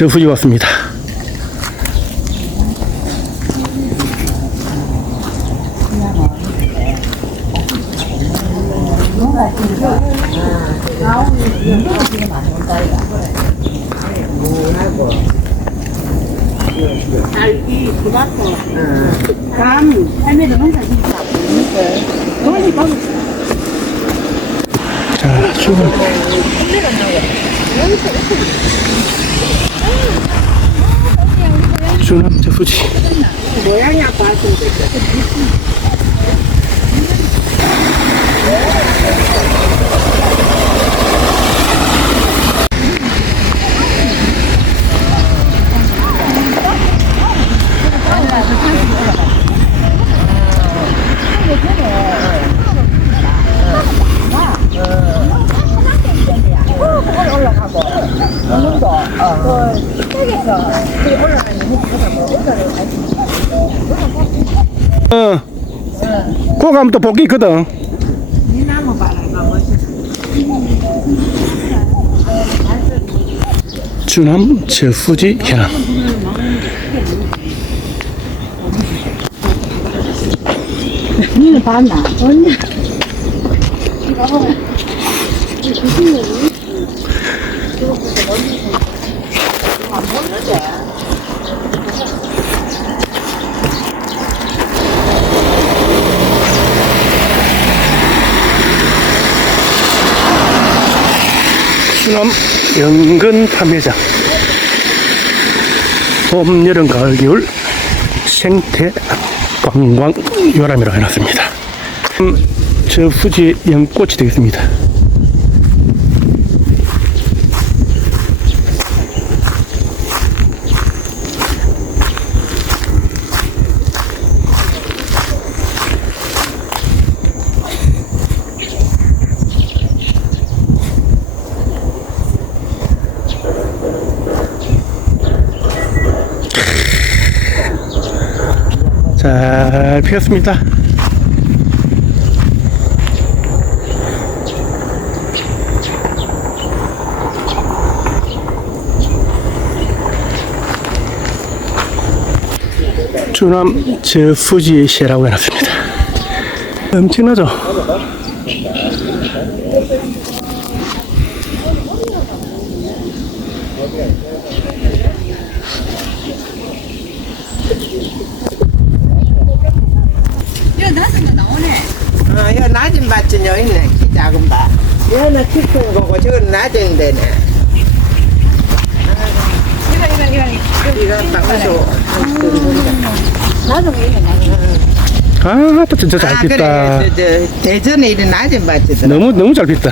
저수지 왔습니다. 자, 수분. 주남 저수지. 모양이 아까 좀 어. 거 가면 또 복이 있거든. 이거. 주남 저수지 해남. 니는 봤나? 언니. 수남 연근 판매장. 봄, 여름, 가을, 겨울 생태 관광 요람이라고 해놨습니다. 음, 저수지 연꽃이 되겠습니다. 잘 피었습니다. 주남 저수지 시라고 해놨습니다. 엄청나죠? 어, 이거 낮은 밭은 여기 있네. 키 작은 밭. 얘는 키 큰 거고, 저건 낮은 데네. 이거 방수. 아, 또 진짜 잘 아, 폈다. 그래. 저, 저, 대전에 이런 낮은 밭이더라. 너무, 너무 잘 폈다.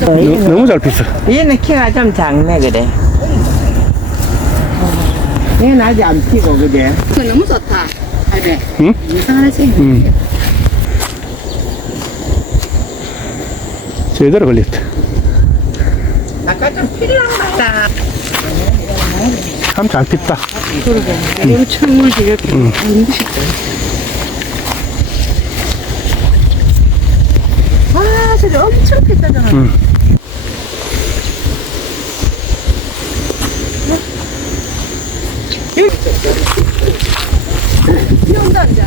너무, 너무 잘 폈어. 얘는 키가 좀 작네, 그래. 얘는 아직 안 피고, 그래. 너무 좋다. 할매. 응? 이상하지? 음. 제대로 걸렸다. 아까 좀 필랑하다. 참잘 폈다. 이거 천물 지겹게. 와, 저기 엄청 비싸잖아. 응. 비 온다, 이제.